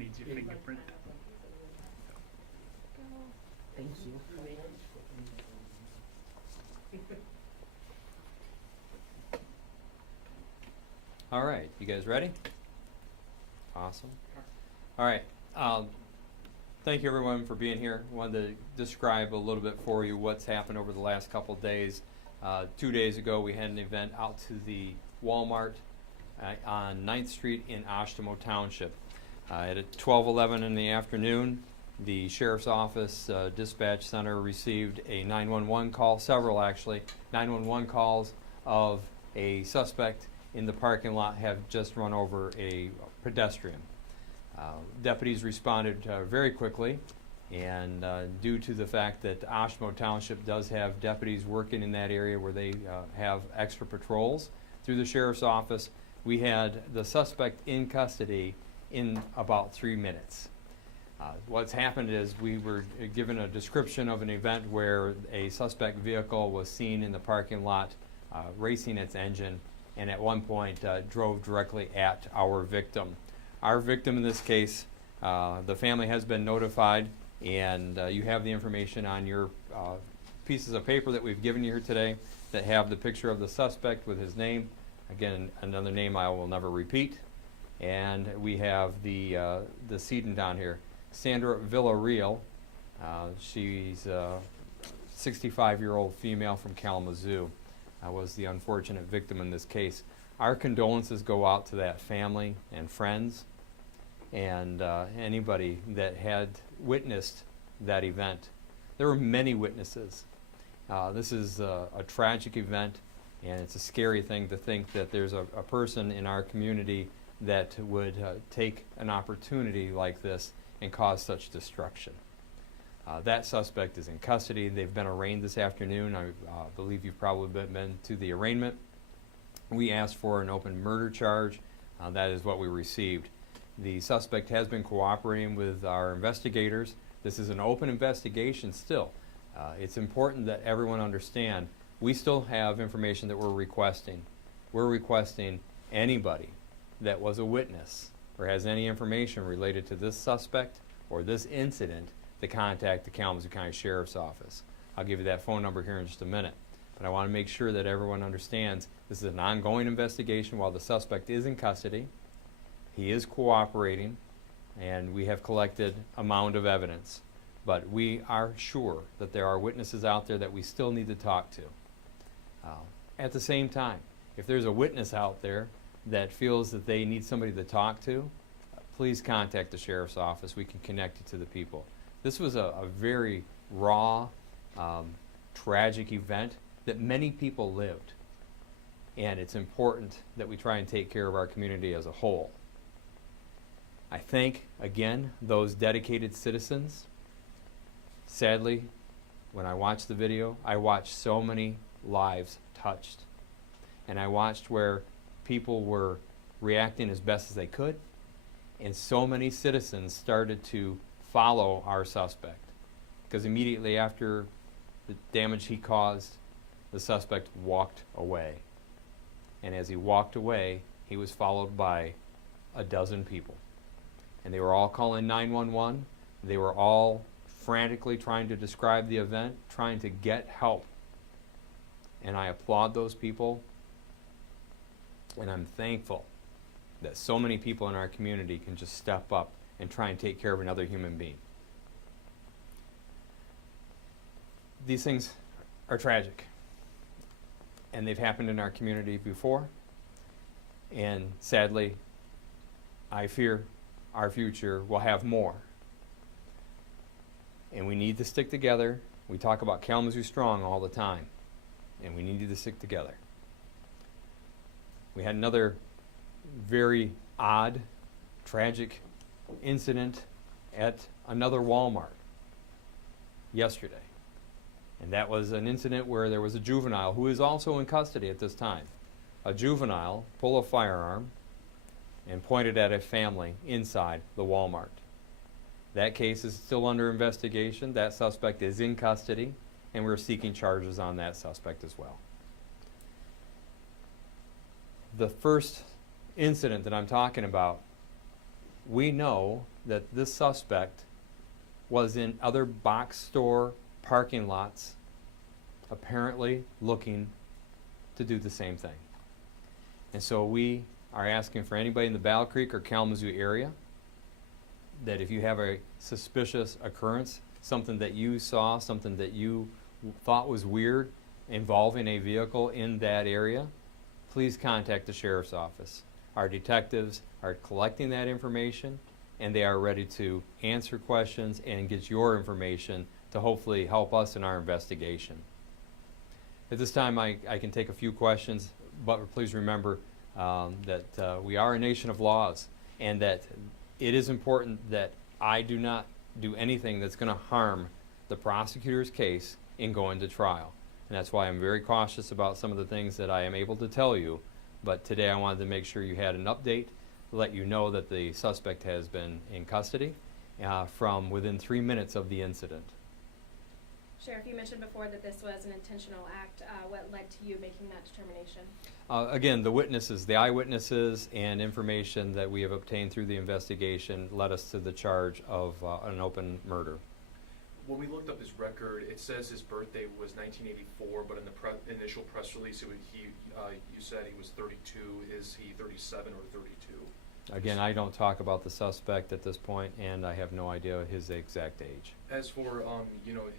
Needs your fingerprint. Thank you. All right, you guys ready? Awesome. All right. Thank you everyone for being here. Wanted to describe a little bit for you what's happened over the last couple of days. 2 days ago, we had an event out to the Walmart on 9th Street in Oshtemo Township. At 12:11 in the afternoon, the Sheriff's Office Dispatch Center received a 911 call, several actually, 911 calls of a suspect in the parking lot have just run over a pedestrian. Deputies responded very quickly, and due to the fact that Oshtemo Township does have deputies working in that area where they have extra patrols through the Sheriff's Office, we had the suspect in custody in about 3 minutes. What's happened is we were given a description of an event where a suspect vehicle was seen in the parking lot racing its engine, and at one point drove directly at our victim. Our victim in this case, the family has been notified, and you have the information on your pieces of paper that we've given you here today that have the picture of the suspect with his name. Again, another name I will never repeat. And we have the decedent down here, Sandra Villarreal. She's a 65-year-old female from Kalamazoo. Was the unfortunate victim in this case. Our condolences go out to that family and friends and anybody that had witnessed that event. There were many witnesses. This is a tragic event, and it's a scary thing to think that there's a person in our community that would take an opportunity like this and cause such destruction. That suspect is in custody. They've been arraigned this afternoon. I believe you've probably been to the arraignment. We asked for an open murder charge. That is what we received. The suspect has been cooperating with our investigators. This is an open investigation still. It's important that everyone understand we still have information that we're requesting. We're requesting anybody that was a witness or has any information related to this suspect or this incident to contact the Kalamazoo County Sheriff's Office. I'll give you that phone number here in just a minute. But I want to make sure that everyone understands this is an ongoing investigation while the suspect is in custody. He is cooperating, and we have collected a mound of evidence. But we are sure that there are witnesses out there that we still need to talk to. At the same time, if there's a witness out there that feels that they need somebody to talk to, please contact the Sheriff's Office. We can connect you to the people. This was a very raw, tragic event that many people lived. And it's important that we try and take care of our community as a whole. I thank, again, those dedicated citizens. Sadly, when I watched the video, I watched so many lives touched. And I watched where people were reacting as best as they could, and so many citizens started to follow our suspect, because immediately after the damage he caused, the suspect walked away. And as he walked away, he was followed by a dozen people. And they were all calling 911. They were all frantically trying to describe the event, trying to get help. And I applaud those people, and I'm thankful that so many people in our community can just step up and try and take care of another human being. These things are tragic, and they've happened in our community before, and sadly, I fear our future will have more. And we need to stick together. We talk about Kalamazoo Strong all the time, and we need to stick together. We had another very odd, tragic incident at another Walmart yesterday. And that was an incident where there was a juvenile who is also in custody at this time. A juvenile pulled a firearm and pointed at a family inside the Walmart. That case is still under investigation. That suspect is in custody, and we're seeking charges on that suspect as well. The first incident that I'm talking about, we know that this suspect was in other box store parking lots, apparently looking to do the same thing. And so we are asking for anybody in the Battle Creek or Kalamazoo area that if you have a suspicious occurrence, something that you saw, something that you thought was weird involving a vehicle in that area, please contact the sheriff's office. Our detectives are collecting that information, and they are ready to answer questions and get your information to hopefully help us in our investigation. At this time, I can take a few questions, but please remember that we are a nation of laws, and that it is important that I do not do anything that's going to harm the prosecutor's case in going to trial. And that's why I'm very cautious about some of the things that I am able to tell you. But today I wanted to make sure you had an update, let you know that the suspect has been in custody from within 3 minutes of the incident. Sheriff, you mentioned before that this was an intentional act. What led to you making that determination? Again, the witnesses, the eyewitnesses, and information that we have obtained through the investigation led us to the charge of an open murder. When we looked up his record, it says his birthday was 1984, but in the initial press release, you said he was 32. Is he 37 or 32? Again, I don't talk about the suspect at this point, and I have no idea his exact age. As for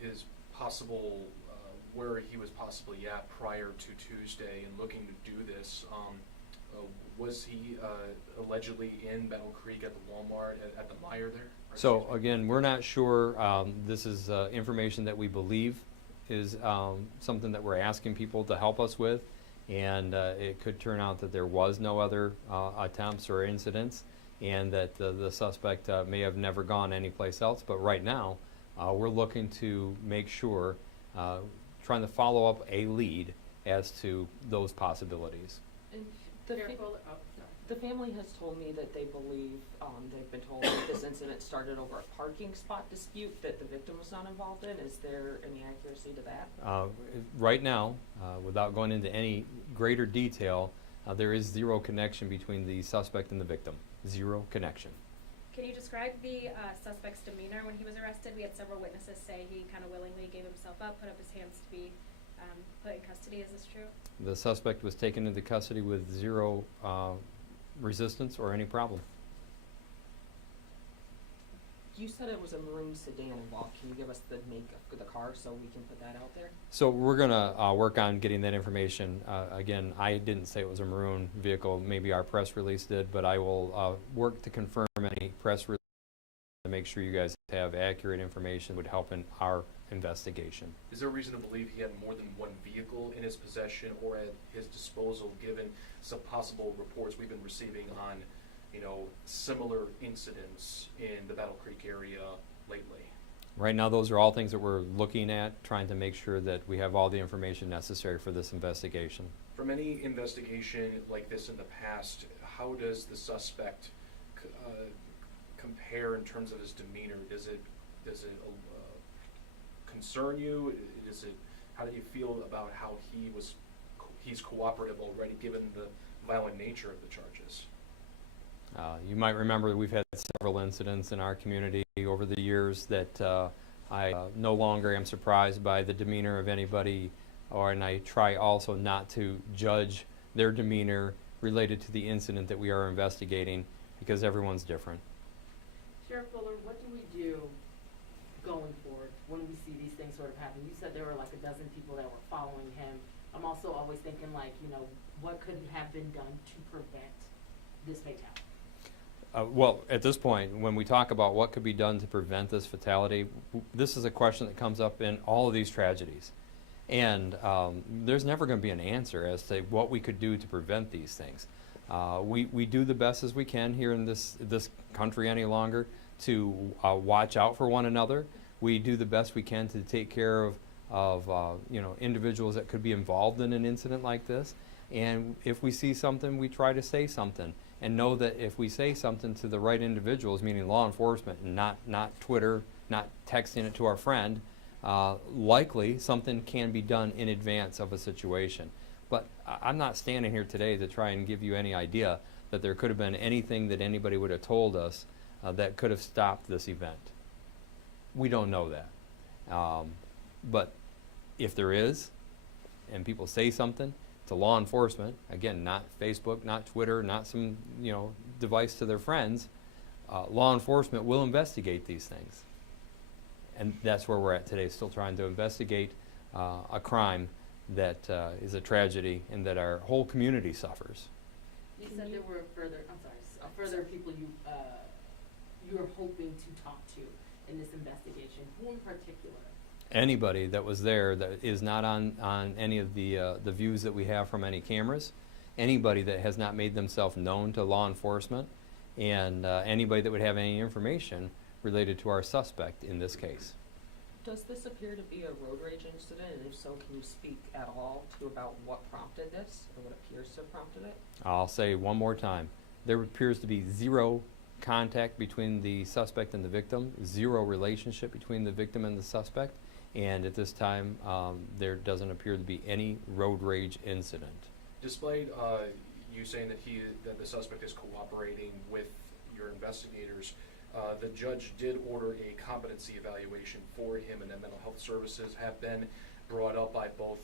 his possible where he was possibly at prior to Tuesday and looking to do this, was he allegedly in Battle Creek at the Walmart at the Meijer there? So again, we're not sure. This is information that we believe is something that we're asking people to help us with, and it could turn out that there was no other attempts or incidents, and that the suspect may have never gone anyplace else. But right now, we're looking to make sure, trying to follow up a lead as to those possibilities. And the family has told me that they believe, they've been told that this incident started over a parking spot dispute that the victim was not involved in. Is there any accuracy to that? Right now, without going into any greater detail, there is zero connection between the suspect and the victim. Zero connection. Can you describe the suspect's demeanor when he was arrested? We had several witnesses say he kind of willingly gave himself up, put up his hands to be put in custody. Is this true? The suspect was taken into custody with zero resistance or any problem. You said it was a maroon sedan involved. Can you give us the make of the car so we can put that out there? So we're going to work on getting that information. Again, I didn't say it was a maroon vehicle. Maybe our press release did, but I will work to confirm any press release to make sure you guys have accurate information would help in our investigation. Is there a reason to believe he had more than one vehicle in his possession or at his disposal, given some possible reports we've been receiving on similar incidents in the Battle Creek area lately? Right now, those are all things that we're looking at, trying to make sure that we have all the information necessary for this investigation. From any investigation like this in the past, how does the suspect compare in terms of his demeanor? Does it concern you? How do you feel about how he's cooperative already, given the violent nature of the charges? You might remember that we've had several incidents in our community over the years that I no longer am surprised by the demeanor of anybody, and I try also not to judge their demeanor related to the incident that we are investigating, because everyone's different. Sheriff Fuller, what do we do going forward when we see these things sort of happen? You said there were like a dozen people that were following him. I'm also always thinking what could have been done to prevent this fatality? Well, at this point, when we talk about what could be done to prevent this fatality, this is a question that comes up in all of these tragedies. And there's never going to be an answer as to what we could do to prevent these things. We do the best as we can here in this country any longer to watch out for one another. We do the best we can to take care of individuals that could be involved in an incident like this. And if we see something, we try to say something, and know that if we say something to the right individuals, meaning law enforcement, and not Twitter, not texting it to our friend, likely something can be done in advance of a situation. But I'm not standing here today to try and give you any idea that there could have been anything that anybody would have told us that could have stopped this event. We don't know that. But if there is, and people say something to law enforcement, again, not Facebook, not Twitter, not some device to their friends, law enforcement will investigate these things. And that's where we're at today, still trying to investigate a crime that is a tragedy and that our whole community suffers. You said there were further people you were hoping to talk to in this investigation. Who in particular? Anybody that was there that is not on any of the views that we have from any cameras, anybody that has not made themselves known to law enforcement, and anybody that would have any information related to our suspect in this case. Does this appear to be a road rage incident, and if so, can you speak at all about what prompted this, or what appears to have prompted it? I'll say one more time. There appears to be zero contact between the suspect and the victim, zero relationship between the victim and the suspect, and at this time, there doesn't appear to be any road rage incident. Despite you saying that the suspect is cooperating with your investigators, the judge did order a competency evaluation for him, and that mental health services have been brought up by both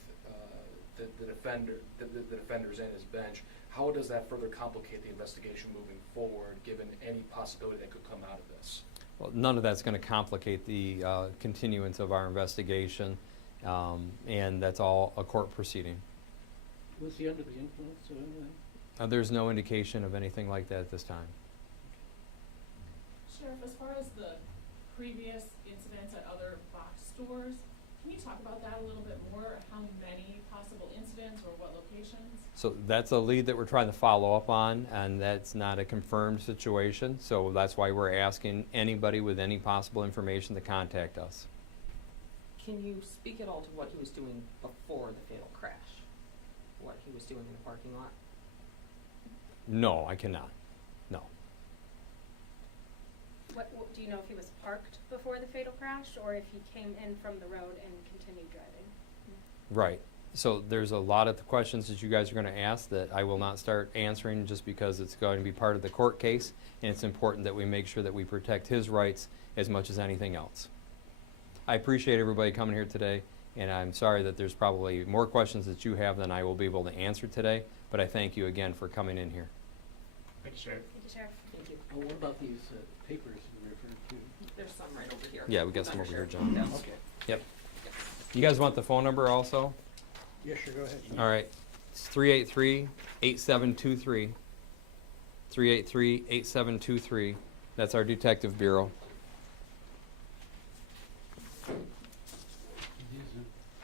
the defenders and his bench. How does that further complicate the investigation moving forward, given any possibility that could come out of this? Well, none of that's going to complicate the continuance of our investigation, and that's all a court proceeding. Was he under the influence of anything? There's no indication of anything like that at this time. Sheriff, as far as the previous incidents at other box stores, can you talk about that a little bit more? How many possible incidents or what locations? So that's a lead that we're trying to follow up on, and that's not a confirmed situation. So that's why we're asking anybody with any possible information to contact us. Can you speak at all to what he was doing before the fatal crash? What he was doing in the parking lot? No, I cannot. No. What do you know if he was parked before the fatal crash, or if he came in from the road and continued driving? Right. So there's a lot of the questions that you guys are going to ask that I will not start answering just because it's going to be part of the court case, and it's important that we make sure that we protect his rights as much as anything else. I appreciate everybody coming here today, and I'm sorry that there's probably more questions that you have than I will be able to answer today, but I thank you again for coming in here. Thank you, Sheriff. Thank you, Sheriff. Thank you. What about these papers you referred to? There's some right over here. Yeah, we got some over here, John. Yes. Okay. Yep. You guys want the phone number also? Yeah, sure, go ahead. All right. It's 383-8723. 383-8723. That's our detective bureau.